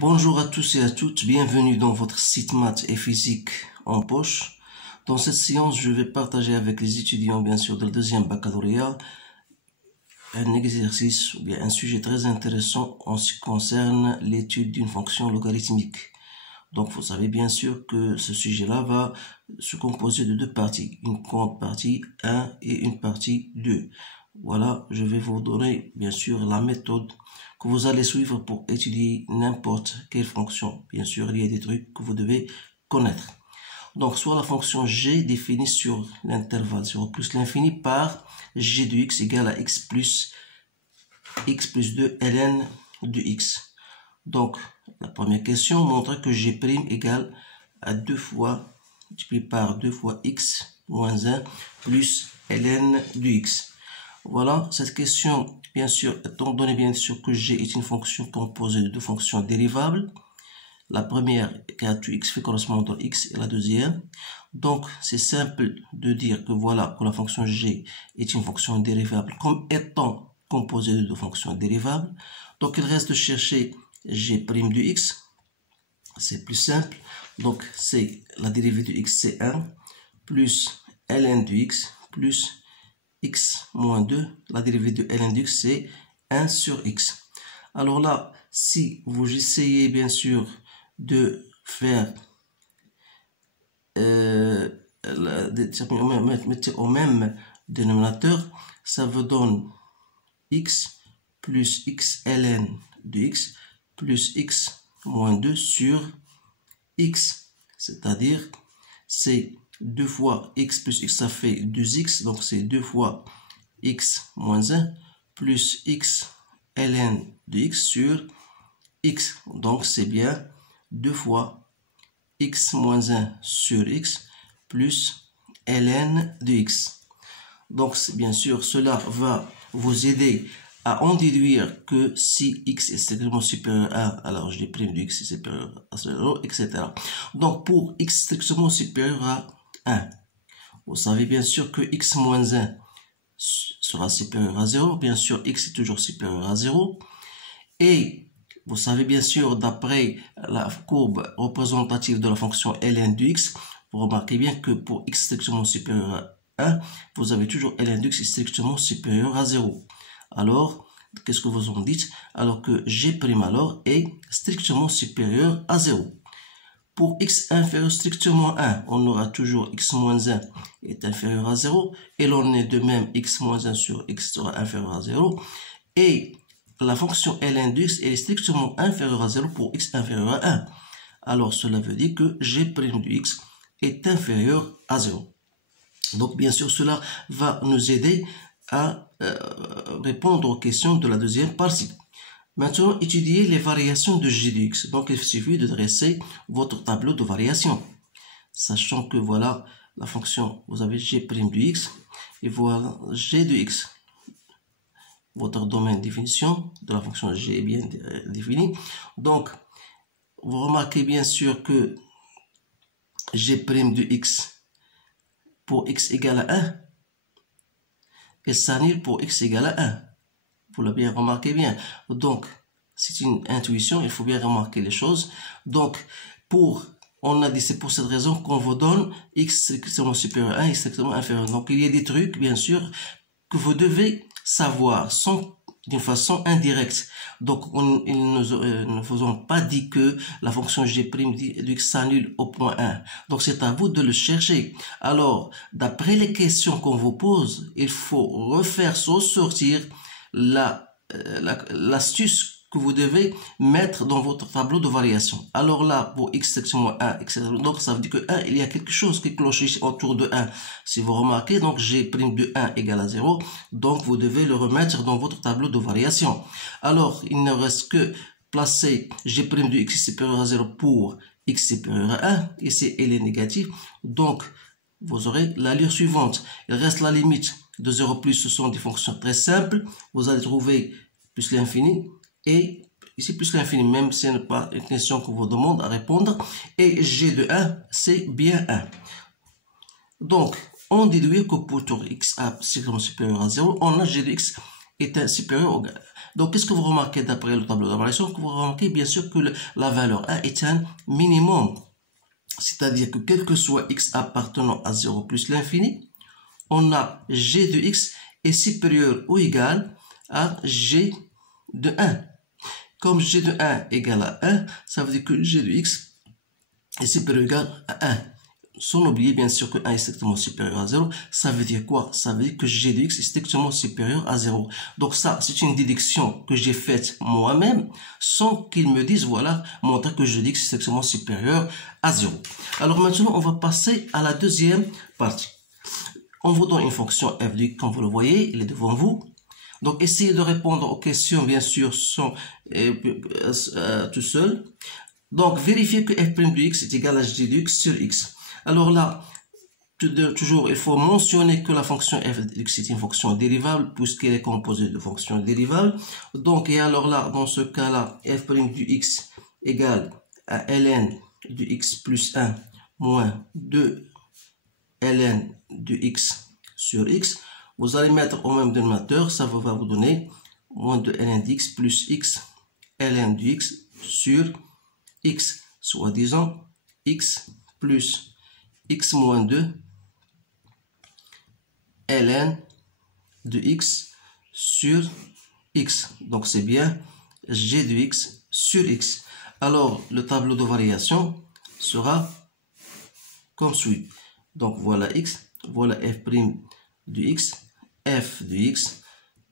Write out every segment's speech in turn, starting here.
Bonjour à tous et à toutes, bienvenue dans votre site maths et physique en poche. Dans cette séance, je vais partager avec les étudiants, bien sûr, de la deuxième baccalauréat, un exercice ou bien un sujet très intéressant en ce qui concerne l'étude d'une fonction logarithmique. Donc, vous savez bien sûr que ce sujet-là va se composer de deux parties, une grande partie 1 et une partie 2. Voilà, je vais vous donner bien sûr la méthode que vous allez suivre pour étudier n'importe quelle fonction. Bien sûr, il y a des trucs que vous devez connaître. Donc, soit la fonction g définie sur l'intervalle 0 plus l'infini par g de x égale à x plus 2 ln de x. Donc, la première question montre que g' égale à 2 fois, multiplié par 2 fois x moins 1 plus ln de x. Voilà, cette question, bien sûr, étant donné bien sûr que g est une fonction composée de deux fonctions dérivables, la première k2x fait correspondre à x et la deuxième. Donc, c'est simple de dire que voilà, que la fonction g est une fonction dérivable comme étant composée de deux fonctions dérivables. Donc, il reste de chercher g' de x. C'est plus simple. Donc, c'est la dérivée de x, c'est 1, plus ln de x, plus x moins 2, la dérivée de ln de x, c'est 1 sur x. Alors là, si vous essayez bien sûr de faire mettre au même dénominateur, ça vous donne x plus x ln de x plus x moins 2 sur x. C'est-à-dire, c'est 2 fois x plus x, ça fait 2x, donc c'est 2 fois x moins 1 plus x ln de x sur x. Donc c'est bien 2 fois x moins 1 sur x plus ln de x. Donc bien sûr, cela va vous aider à en déduire que si x est strictement supérieur à 1, alors g' de x est supérieur à 0, etc. Donc pour x strictement supérieur à 1, vous savez bien sûr que x moins 1 sera supérieur à 0. Bien sûr, x est toujours supérieur à 0. Et vous savez bien sûr, d'après la courbe représentative de la fonction ln de x, vous remarquez bien que pour x strictement supérieur à 1, vous avez toujours ln de x strictement supérieur à 0. Alors, qu'est-ce que vous en dites? Alors que g' alors est strictement supérieur à 0. Pour x inférieur strictement à 1, on aura toujours x moins 1 est inférieur à 0. Et l'on est de même x moins 1 sur x sera inférieur à 0. Et la fonction ln de x est strictement inférieure à 0 pour x inférieur à 1. Alors cela veut dire que g' de x est inférieur à 0. Donc bien sûr, cela va nous aider à répondre aux questions de la deuxième partie. Maintenant, étudiez les variations de g de x. Donc, il suffit de dresser votre tableau de variation. Sachant que voilà la fonction, vous avez g' de x et voilà g de x. Votre domaine de définition de la fonction g est bien défini. Donc, vous remarquez bien sûr que g' de x pour x égale à 1 et s'annule pour x égale à 1. Vous l'avez bien remarqué bien. Donc, c'est une intuition, il faut bien remarquer les choses. Donc, on a dit, c'est pour cette raison qu'on vous donne x strictement supérieur à 1 et strictement inférieur. Donc, il y a des trucs, bien sûr, que vous devez savoir d'une façon indirecte. Donc, ils ne vous ont pas dit que la fonction g' de x s'annule au point 1. Donc, c'est à vous de le chercher. Alors, d'après les questions qu'on vous pose, il faut refaire ressortir l'astuce que vous devez mettre dans votre tableau de variation. Alors là, pour x strictement 1, etc. Donc, ça veut dire que 1, il y a quelque chose qui cloche ici autour de 1. Si vous remarquez, donc g' de 1 égale à 0. Donc, vous devez le remettre dans votre tableau de variation. Alors, il ne reste que placer g' de x supérieur à 0 pour x supérieur à 1. Ici, elle est négative. Donc, vous aurez l'allure suivante. Il reste la limite de 0 plus, ce sont des fonctions très simples. Vous allez trouver plus l'infini et ici plus l'infini, même si ce n'est pas une question qu'on vous demande à répondre. Et g de 1, c'est bien 1. Donc, on déduit que pour x a strictement supérieur à 0, on a g de x est supérieur Donc, qu'est-ce que vous remarquez d'après le tableau de variation? Vous remarquez bien sûr que la valeur 1 est un minimum. C'est-à-dire que quel que soit x appartenant à 0 plus l'infini, on a g de x est supérieur ou égal à g de 1. Comme g de 1 égale à 1, ça veut dire que g de x est supérieur ou égal à 1. Sans oublier bien sûr que 1 est strictement supérieur à 0, ça veut dire quoi? Ça veut dire que g de x est strictement supérieur à 0. Donc ça, c'est une déduction que j'ai faite moi-même, sans qu'ils me disent, voilà, montrer que g de x est strictement supérieur à 0. Alors maintenant, on va passer à la deuxième partie. On vous donne une fonction f de x, comme vous le voyez, il est devant vous. Donc essayez de répondre aux questions, bien sûr, tout seul. Donc vérifiez que f' de x est égal à g de x sur x. Alors là, toujours, il faut mentionner que la fonction f de x est une fonction dérivable puisqu'elle est composée de fonctions dérivables. Donc, et alors là, dans ce cas-là, f' du x égale à ln du x plus 1 moins 2 ln de x sur x. Vous allez mettre au même dénominateur, ça va vous donner moins 2 ln dx plus x ln du x sur x, soit disant x plus x moins 2 ln de x sur x. Donc c'est bien g de x sur x. Alors le tableau de variation sera comme suit. Donc voilà x, voilà f' de x, f de x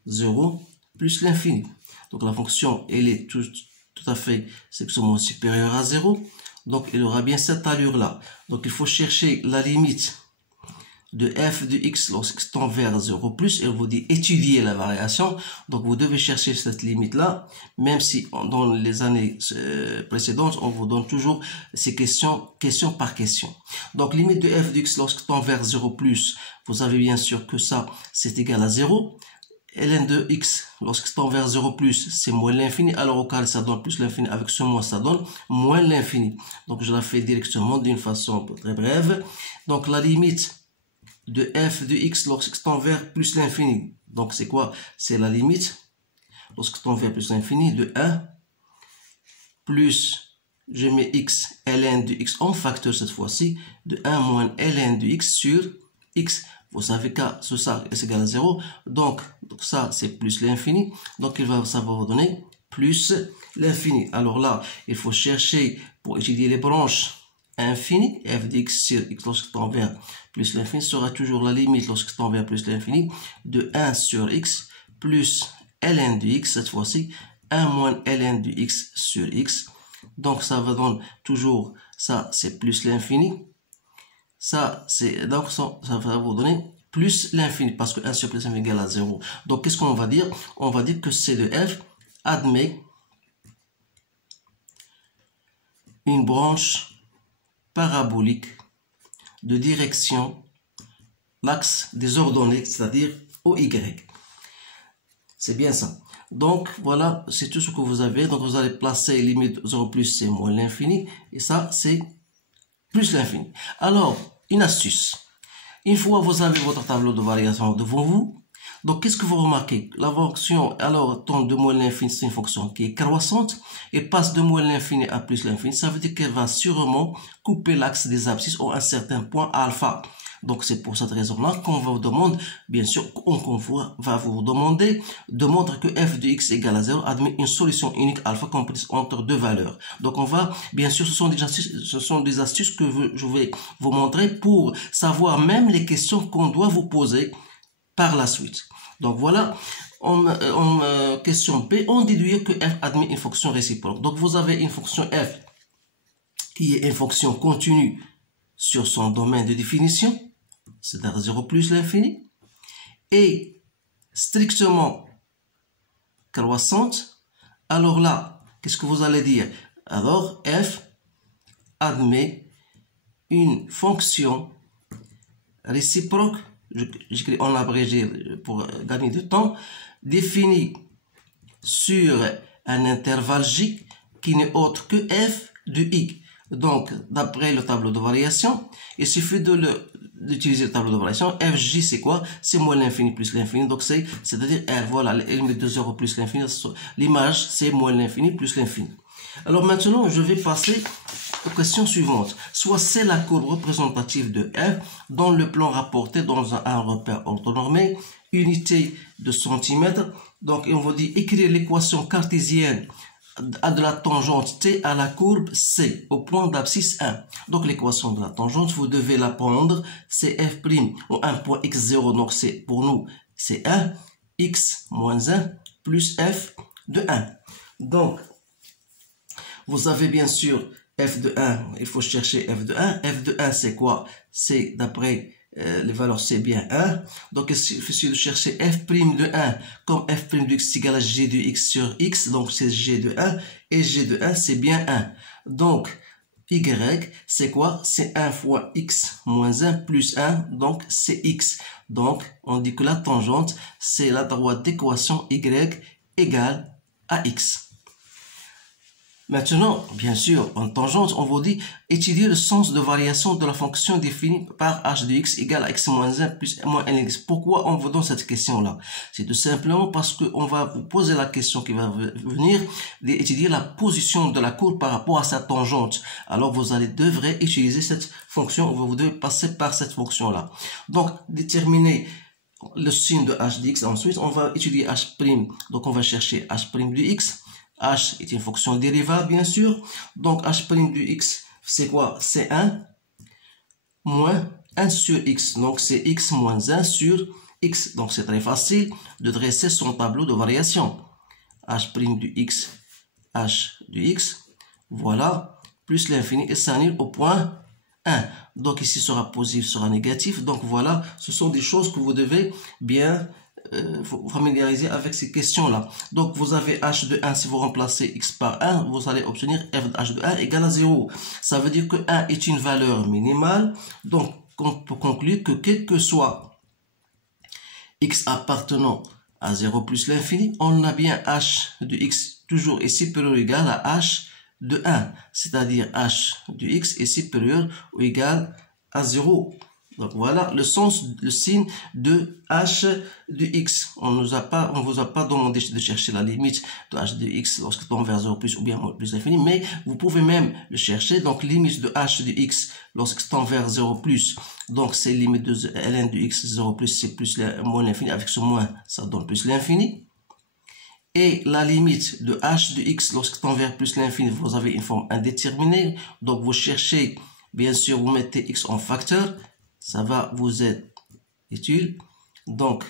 0 plus l'infini. Donc la fonction elle est tout à fait strictement supérieure à 0. Donc il aura bien cette allure là. Donc il faut chercher la limite de f de x lorsqu'il tend vers 0 plus, et vous dit étudier la variation. Donc vous devez chercher cette limite là, même si dans les années précédentes on vous donne toujours ces questions question par question. Donc limite de f de x lorsqu'il tend vers 0 plus, vous savez bien sûr que ça c'est égal à 0. ln de x lorsqu'il tend vers 0 plus, c'est moins l'infini, alors au carré ça donne plus l'infini, avec ce moins ça donne moins l'infini. Donc je la fais directement d'une façon très brève. Donc la limite de f de x lorsqu'il tend vers plus l'infini, donc c'est quoi? C'est la limite lorsqu'il tend vers plus l'infini de 1 plus, je mets x ln de x en facteur cette fois-ci, de 1 moins ln de x sur x. Vous savez que ça est égal à 0, donc ça c'est plus l'infini, donc ça va vous donner plus l'infini. Alors là, il faut chercher pour étudier les branches infinies, f de x sur x lorsqu'il tend vers plus l'infini sera toujours la limite lorsqu'il tend vers plus l'infini de 1 sur x plus ln de x, cette fois-ci 1 moins ln de x sur x. Donc ça va donner toujours, ça c'est plus l'infini. Ça, c'est donc ça va vous donner plus l'infini parce que 1 sur plus l'infini égale à 0. Donc, qu'est-ce qu'on va dire? On va dire que C de f admet une branche parabolique de direction l'axe des ordonnées, c'est-à-dire OY. C'est bien ça. Donc, voilà, c'est tout ce que vous avez. Donc, vous allez placer limite 0 plus, c'est moins l'infini. Et ça, c'est plus l'infini. Alors, une astuce. Une fois vous avez votre tableau de variation devant vous, donc qu'est-ce que vous remarquez? La fonction, alors, tend de moins l'infini, c'est une fonction qui est croissante et passe de moins l'infini à plus l'infini. Ça veut dire qu'elle va sûrement couper l'axe des abscisses à un certain point alpha. Donc c'est pour cette raison-là qu'on vous demande, bien sûr, qu'on va vous demander de montrer que f de x égale à 0 admet une solution unique alpha comprise entre deux valeurs. Donc on va, bien sûr, ce sont des astuces que je vais vous montrer pour savoir même les questions qu'on doit vous poser par la suite. Donc voilà, en question B, on déduit que f admet une fonction réciproque. Donc vous avez une fonction f qui est une fonction continue sur son domaine de définition, c'est-à-dire 0 plus l'infini, et strictement croissante. Alors là, qu'est-ce que vous allez dire? Alors, f admet une fonction réciproque, j'écris en abrégé pour gagner du temps, définie sur un intervalle j qui n'est autre que f de y. Donc, d'après le tableau de variation, il suffit de d'utiliser le tableau de variation. FJ, c'est quoi? C'est moins l'infini plus l'infini. Donc, c'est-à-dire R, voilà, les limites de 0 plus l'infini. L'image, c'est moins l'infini plus l'infini. Alors maintenant, je vais passer aux questions suivantes. Soit c'est la courbe représentative de f dans le plan rapporté dans un repère orthonormé, unité de centimètre. Donc, on va dire écrire l'équation cartésienne de la tangente T à la courbe C au point d'abscisse 1. Donc, l'équation de la tangente, vous devez la prendre, c'est f' au 1 point x0. Donc, c'est pour nous, c'est 1, x moins 1 plus f de 1. Donc, vous avez bien sûr f de 1, il faut chercher f de 1. F de 1, c'est quoi? C'est d'après les valeurs, c'est bien 1. Donc, il suffit de chercher f' de 1 comme f' de x égale à g de x sur x. Donc, c'est g de 1. Et g de 1, c'est bien 1. Donc, y, c'est quoi? C'est 1 fois x moins 1 plus 1. Donc, c'est x. Donc, on dit que la tangente, c'est la droite d'équation y égale à x. Maintenant, bien sûr, en tangente, on vous dit étudier le sens de variation de la fonction définie par h de x égale à x moins 1 plus moins lx. Pourquoi on vous donne cette question-là? C'est tout simplement parce qu'on va vous poser la question qui va venir d'étudier la position de la courbe par rapport à sa tangente. Alors, vous devrez utiliser cette fonction, vous devez passer par cette fonction-là. Donc, déterminer le signe de h de x. Ensuite, on va étudier h'. Donc, on va chercher h' de x. H est une fonction dérivable, bien sûr. Donc, h' de x, c'est quoi? C'est 1 moins 1 sur x. Donc, c'est x moins 1 sur x. Donc, c'est très facile de dresser son tableau de variation. H' de x, h de x, voilà, plus l'infini, et ça annule au point 1. Donc, ici sera positif, sera négatif. Donc, voilà, ce sont des choses que vous devez bien vous familiariser avec ces questions-là. Donc, vous avez h de 1, si vous remplacez x par 1, vous allez obtenir f de h de 1 égale à 0. Ça veut dire que 1 est une valeur minimale. Donc, on peut conclure que quel que soit x appartenant à 0 plus l'infini, on a bien h de x toujours est supérieur ou égal à h de 1. C'est-à-dire h de x est supérieur ou égal à 0. Donc voilà le sens, le signe de h de x. On vous a pas demandé de chercher la limite de h de x lorsque tend vers 0 plus ou bien plus l'infini, mais vous pouvez même le chercher. Donc limite de h de x lorsque tend vers 0 plus. Donc c'est limite de ln de x 0 plus, c'est plus moins l'infini. Avec ce moins, ça donne plus l'infini. Et la limite de h de x lorsque tend vers plus l'infini, vous avez une forme indéterminée. Donc vous cherchez, bien sûr, vous mettez x en facteur. Ça va vous être utile. Donc,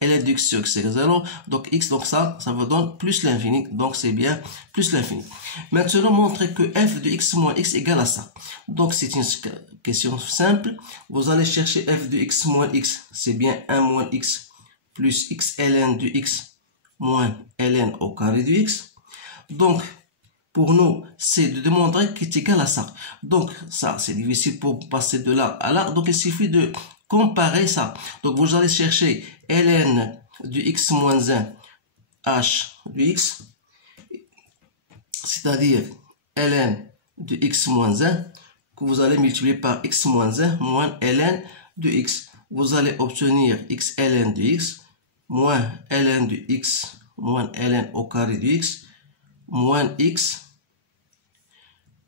ln de x sur x c'est 0. Donc, x, donc ça vous donne plus l'infini. Donc, c'est bien plus l'infini. Maintenant, montrez que f de x moins x égale à ça. Donc, c'est une question simple. Vous allez chercher f de x moins x. C'est bien 1 moins x plus x ln de x moins ln au carré de x. Donc, pour nous, c'est de démontrer qu'il est égal à ça. Donc, ça, c'est difficile pour passer de là à là. Donc, il suffit de comparer ça. Donc, vous allez chercher ln de x moins 1, h de x, c'est-à-dire ln de x moins 1, que vous allez multiplier par x moins 1 moins ln de x. Vous allez obtenir x ln de x moins ln de x moins ln au carré de x moins x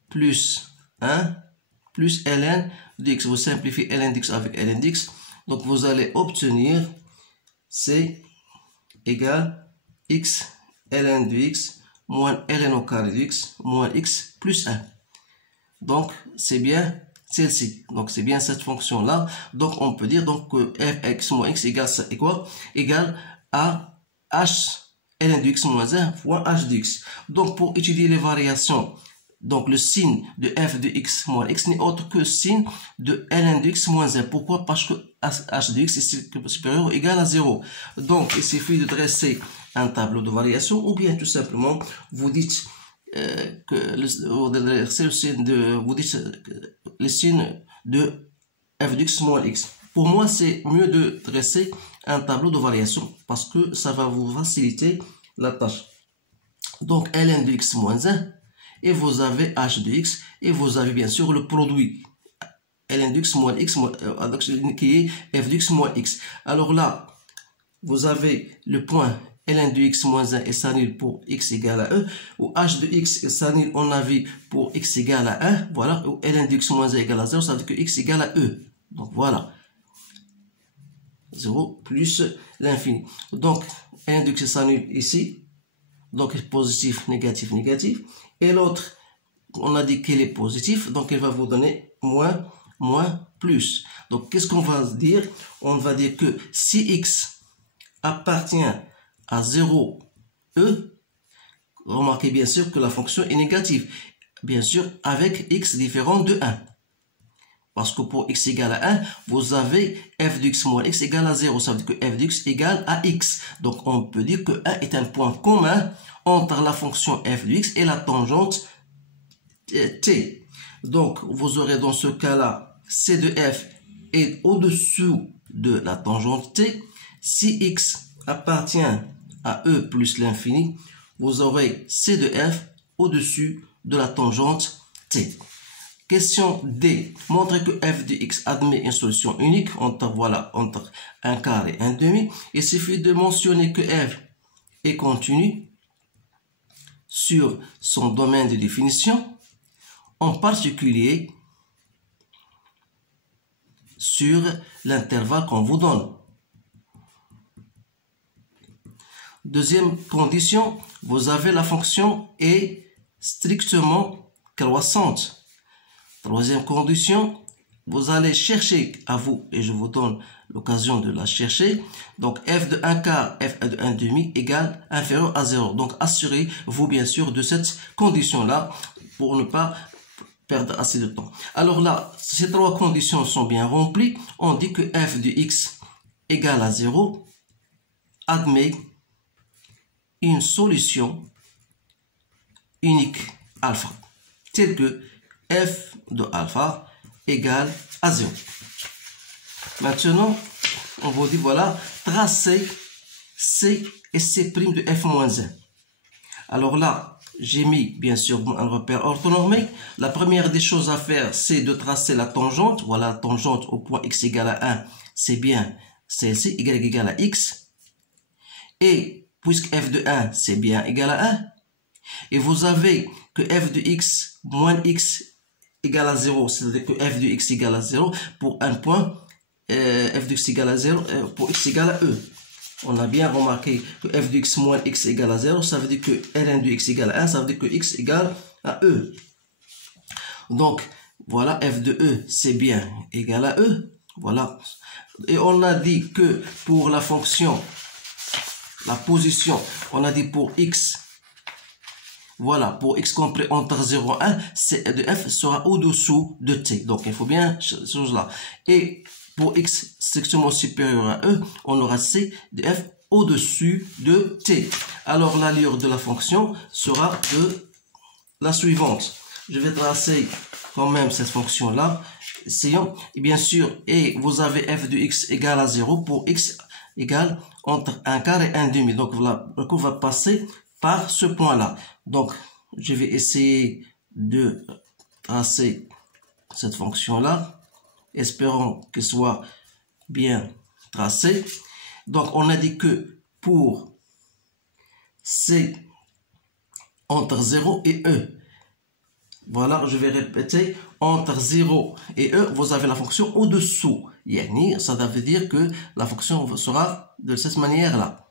plus 1 plus ln de x. Vous simplifiez ln de x avec ln de x. Donc, vous allez obtenir c égale x ln de x moins ln au carré de x moins x plus 1. Donc, c'est bien celle-ci. Donc, c'est bien cette fonction-là. Donc, on peut dire donc que fx moins x égale ça et quoi? Égale à h ln de x moins 1 fois h de x. Donc, pour étudier les variations, donc le signe de f de x moins x n'est autre que signe de ln de x moins 1. Pourquoi? Parce que h de x est supérieur ou égal à 0. Donc, il suffit de dresser un tableau de variation ou bien tout simplement vous dites vous dites le signe de f de x moins x. Pour moi, c'est mieux de dresser un tableau de variation parce que ça va vous faciliter la tâche. Donc, ln de x moins 1 et vous avez h de x et vous avez bien sûr le produit ln de x moins x, qui est f de x moins x. Alors là, vous avez le point ln de x moins 1 est s'annule pour x égale à e, ou h de x s'annule, on a vu, pour x égale à 1, voilà, ou ln de x moins 1 égale à 0, ça veut dire que x égale à e. Donc voilà, 0 plus l'infini. Donc, ln de x s'annule ici, donc positif, négatif, négatif, et l'autre, on a dit qu'elle est positive, donc elle va vous donner moins, moins, plus. Donc, qu'est-ce qu'on va dire? On va dire que si x appartient à 0, e, remarquez bien sûr que la fonction est négative. Bien sûr, avec x différent de 1. Parce que pour x égale à 1, vous avez f de x moins x égale à 0. Ça veut dire que f de x égale à x. Donc, on peut dire que 1 est un point commun entre la fonction f de x et la tangente t. Donc, vous aurez dans ce cas-là, c de f est au-dessous de la tangente t. Si x appartient à e plus l'infini, vous aurez c de f au-dessus de la tangente t. Question D. Montrez que f de x admet une solution unique entre, voilà, entre un quart et un demi. Il suffit de mentionner que f est continu sur son domaine de définition, en particulier sur l'intervalle qu'on vous donne. Deuxième condition, vous avez la fonction est strictement croissante. Troisième condition, vous allez chercher à vous, et je vous donne l'occasion de la chercher. Donc, f de 1 quart, f de 1 demi égale inférieur à 0. Donc, assurez-vous bien sûr de cette condition-là pour ne pas perdre assez de temps. Alors là, ces trois conditions sont bien remplies. On dit que f de x égale à 0 admet une solution unique alpha, telle que f de alpha égale à 0. Maintenant, on vous dit, voilà, tracez C et C' de f moins 1. Alors là, j'ai mis, bien sûr, un repère orthonormé. La première des choses à faire, c'est de tracer la tangente. Voilà, la tangente au point x égale à 1, c'est bien celle-ci, y égale à x. Et puisque f de 1, c'est bien égal à 1, et vous avez que f de x moins x égale à 0, c'est-à-dire que f de x égale à 0 pour un point, f de x égale à 0 pour x égale à e. On a bien remarqué que f de x moins x égale à 0, ça veut dire que ln de x égale à 1, ça veut dire que x égale à e. Donc, voilà, f de e, c'est bien égal à e. Voilà. Et on a dit que pour la fonction, la position, on a dit pour x, voilà, pour x compris entre 0 et 1, c de f sera au-dessous de t. Donc, il faut bien cette chose-là. Et pour x strictement supérieur à e, on aura c de f au-dessus de t. Alors, l'allure de la fonction sera de la suivante. Je vais tracer quand même cette fonction-là. Essayons. Et bien sûr, et vous avez f de x égale à 0 pour x égale entre 1 quart et 1 demi. Donc, voilà, le cours va passer par ce point-là. Donc, je vais essayer de tracer cette fonction-là. Espérons qu'elle soit bien tracée. Donc, on a dit que pour C entre 0 et E, voilà, je vais répéter, entre 0 et E, vous avez la fonction au-dessous. Yani, ça veut dire que la fonction sera de cette manière-là.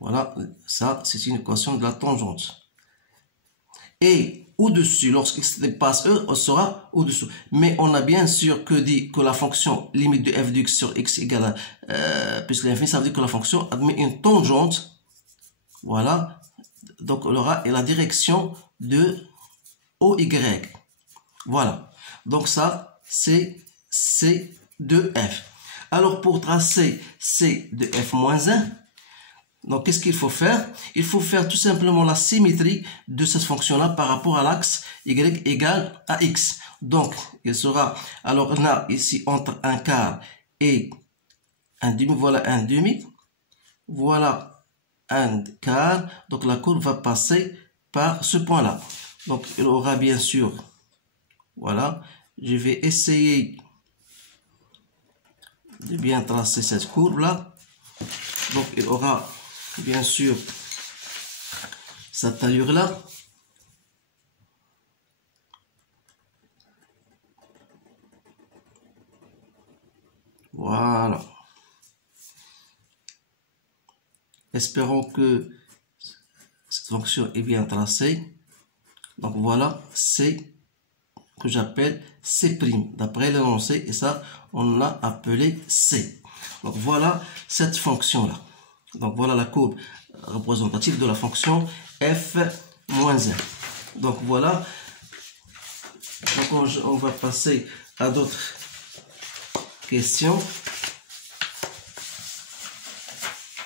Voilà, ça, c'est une équation de la tangente. Et au-dessus, lorsqu'il dépasse E, on sera au-dessous. Mais on a bien sûr que dit que la fonction limite de f de x sur x égale à plus l'infini, ça veut dire que la fonction admet une tangente. Voilà. Donc, on aura la direction de OY. Voilà. Donc, ça, c'est C de f. Alors, pour tracer C de f moins 1, donc, qu'est-ce qu'il faut faire? Il faut faire tout simplement la symétrie de cette fonction-là par rapport à l'axe y égale à x. Donc, il sera, alors on a ici entre 1 quart et 1 demi, voilà 1 demi, voilà 1 quart. Donc, la courbe va passer par ce point-là. Donc, il aura bien sûr, voilà, je vais essayer de bien tracer cette courbe-là. Donc, il aura bien sûr cette allure-là. Voilà. Espérons que cette fonction est bien tracée. Donc voilà, c'est que j'appelle C', d'après l'énoncé, et ça, on l'a appelé C. Donc voilà cette fonction-là. Donc voilà la courbe représentative de la fonction f-1. Donc voilà. Donc on va passer à d'autres questions.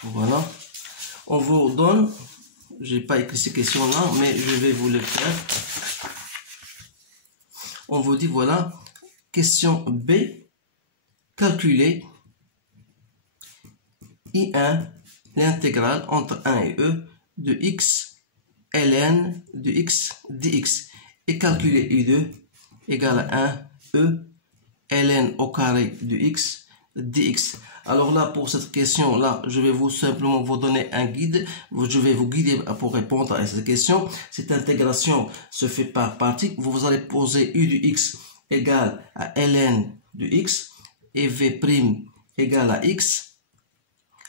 Voilà. On vous donne, je n'ai pas écrit ces questions-là, mais je vais vous les faire. On vous dit, voilà, question B, calculer I1, l'intégrale entre 1 et E de x ln de x dx, et calculer I2 égale à 1 E ln au carré de x dx. Alors là, pour cette question-là, je vais simplement vous donner un guide. Je vais vous guider pour répondre à cette question. Cette intégration se fait par partie. Vous allez poser u de x égale à ln de x et v' égale à x.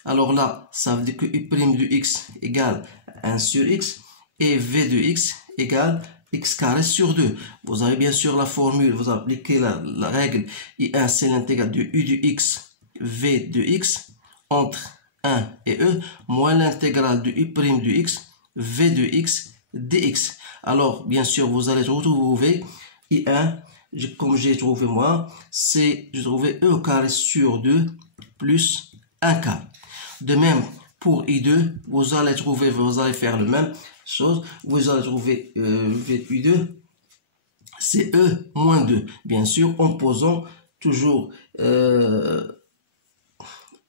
Alors là, ça veut dire que u' de x égale à 1 sur x et v de x égale x carré sur 2. Vous avez bien sûr la formule, vous appliquez la règle I1, c'est l'intégrale de u de x v de x entre 1 et e moins l'intégrale de u' de x v de x dx. Alors bien sûr vous allez retrouver I1 comme j'ai trouvé moi, c'est je trouvais e au carré sur 2 plus 1 quart. De même pour I2 vous allez faire la même chose, vous allez trouver V2 c'est e moins 2, bien sûr en posant toujours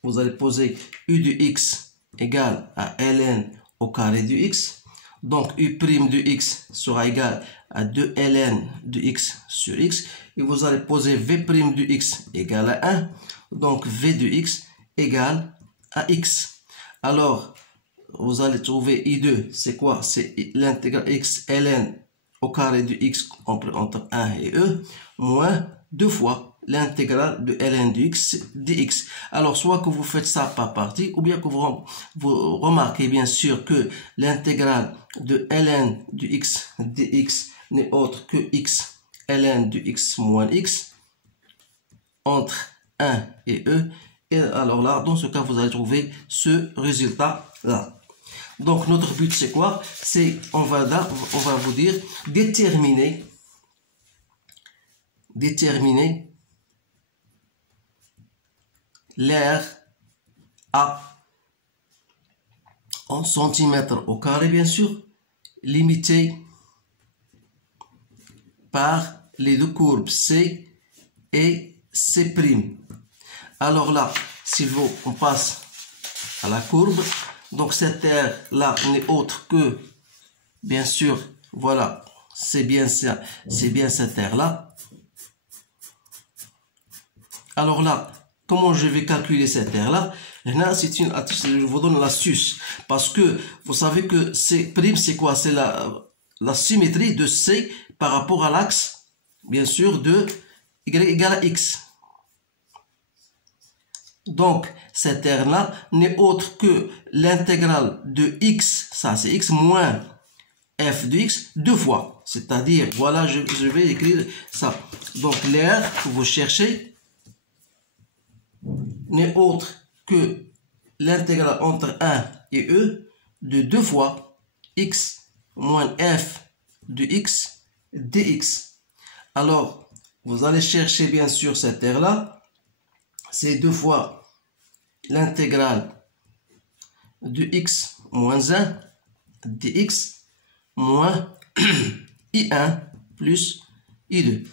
vous allez poser u de x égale à ln au carré de x. Donc u' de x sera égal à 2 ln de x sur x. Et vous allez poser v' de x égale à 1. Donc v de x égale à x. Alors, vous allez trouver I2, c'est quoi? C'est l'intégrale x ln au carré de x entre 1 et e, moins 2 fois l'intégrale de ln de x dx. Alors, soit que vous faites ça par partie, ou bien que vous remarquez bien sûr que l'intégrale de ln de x dx n'est autre que x ln de x moins x entre 1 et e. Et alors là, dans ce cas, vous allez trouver ce résultat-là. Donc, notre but, c'est quoi? C'est, on va vous dire, déterminer l'aire A en centimètres au carré, bien sûr, limité par les deux courbes C et C'. Alors là, si on passe à la courbe, donc cette aire là n'est autre que, bien sûr, voilà, c'est bien cette aire là. Alors là, comment je vais calculer cette aire là? Là, je vous donne l'astuce, parce que vous savez que C', c'est quoi? C'est la symétrie de C par rapport à l'axe, bien sûr, de y égale à x. Donc, cette aire-là n'est autre que l'intégrale de x, ça c'est x, moins f de x, deux fois. C'est-à-dire, voilà, je vais écrire ça. Donc, l'aire que vous cherchez n'est autre que l'intégrale entre 1 et e de 2 fois x moins f de x dx. Alors, vous allez chercher bien sûr cette aire-là. C'est 2 fois l'intégrale de x moins 1 dx moins I1 plus I2.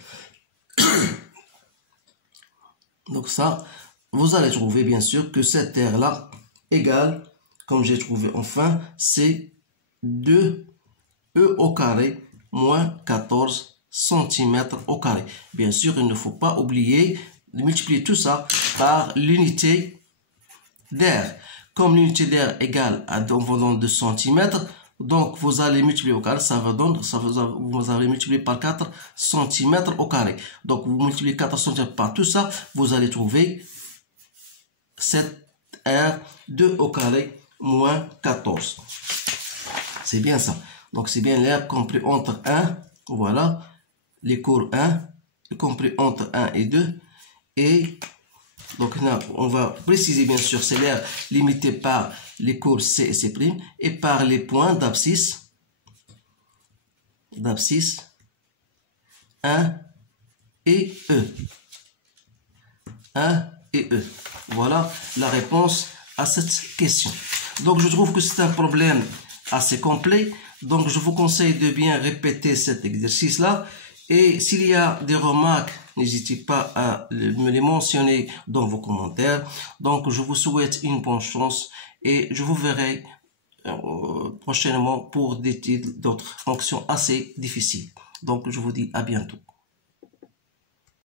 Donc ça, vous allez trouver bien sûr que cette aire-là égale, comme j'ai trouvé enfin, c'est 2e au carré moins 14 cm au carré. Bien sûr, il ne faut pas oublier de multiplier tout ça par l'unité d'air. Comme l'unité d'air égale à environ 2 cm, donc vous allez multiplier au carré, vous allez multiplier par 4 cm au carré. Donc vous multipliez 4 cm par tout ça, vous allez trouver 7R2 au carré moins 14. C'est bien ça. Donc c'est bien l'air compris entre 1, voilà, les cours 1, compris entre 1 et 2. Et donc là, on va préciser bien sûr, c'est l'air limité par les cours C et C' et par les points d'abscisse 1 et E. 1 et E. Voilà la réponse à cette question. Donc je trouve que c'est un problème assez complet. Donc je vous conseille de bien répéter cet exercice-là. Et s'il y a des remarques, n'hésitez pas à me les mentionner dans vos commentaires. Donc je vous souhaite une bonne chance et je vous verrai prochainement pour d'autres fonctions assez difficiles. Donc je vous dis à bientôt.